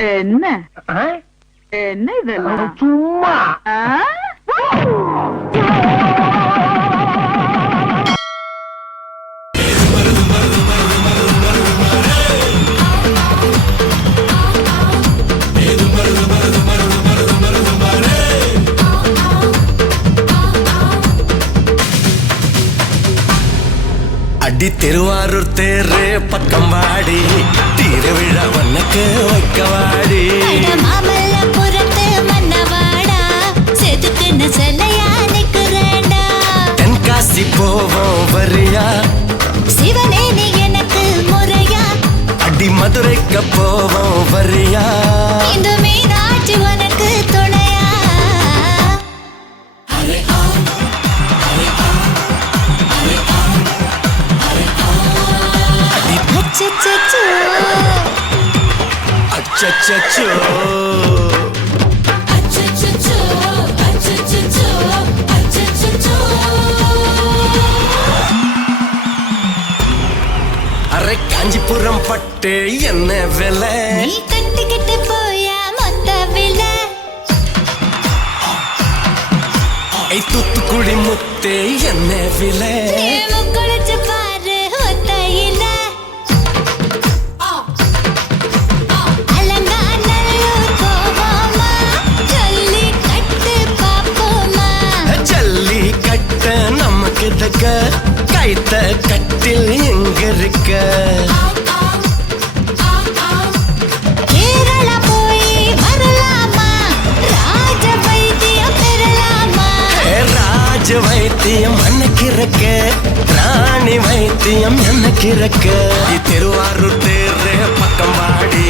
என்ன என்ன இதெல்லாம் சும்மா அடி திருவாரூர் தேரு பக்கம் வாடி திருவிழா வண்ணக்கு வைக்கவாடி மாமல்லபுரத்து மன்னவாடா செதுக்குன்னு சொல்லையா நிக்கிறேன்டா தென்காசி போவோம் வரியா சிவனே நீ எனக்கு முறையா அடி மதுரைக்கு போவோம் வரியா இந்த மீனாட்சி உனக்கு துணையா அச்சச்சோ அரை காஞ்சிபுரம் பட்டு என்ன விலை நீ கட்டிக்கிட்டு போயா மொத்த விலை தூத்துக்குடி முத்து என்ன விலை முக்குளிச்சு பாரு ஒத்தையில அலங்காநல்லூர் போவோமா சொல்லி கட்டு பாப்போமா ஜல்லி கட்ட நமக்கு தக்க கைத்த கட்டில் எங்க இருக்க கேரளா போய் வரலாமா ராஜ வைத்தியம் பெறலாமா ராஜ வைத்தியம் அன்னைக்கு இருக்க ராணி வைத்தியம் எனக்கு இருக்க திருவாரூர் தேரு பக்கம் வாடி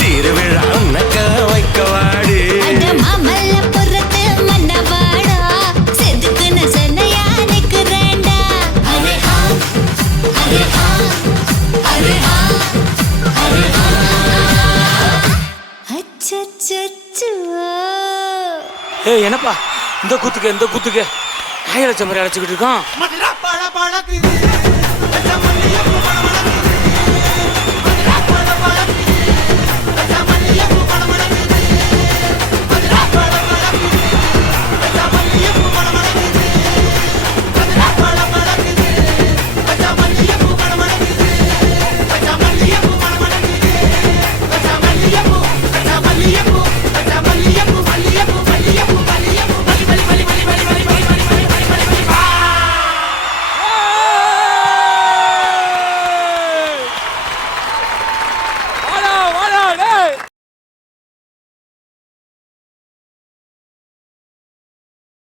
திருவிழா உனக்க வைக்கவாடி அந்த மாமல்லபுரத்து மன்னவாடா செதுக்குன்னு சொன்னையா நிக்கிறேன்டா அரே ஆ அரே ஆ அரே ஆ அரே ஆ அச்சச்சோ ஏய் என்னப்பா இந்த கூத்துக்கு கையழைச்ச மாதிரி அழைச்சிக்கிட்டு இருக்கோம்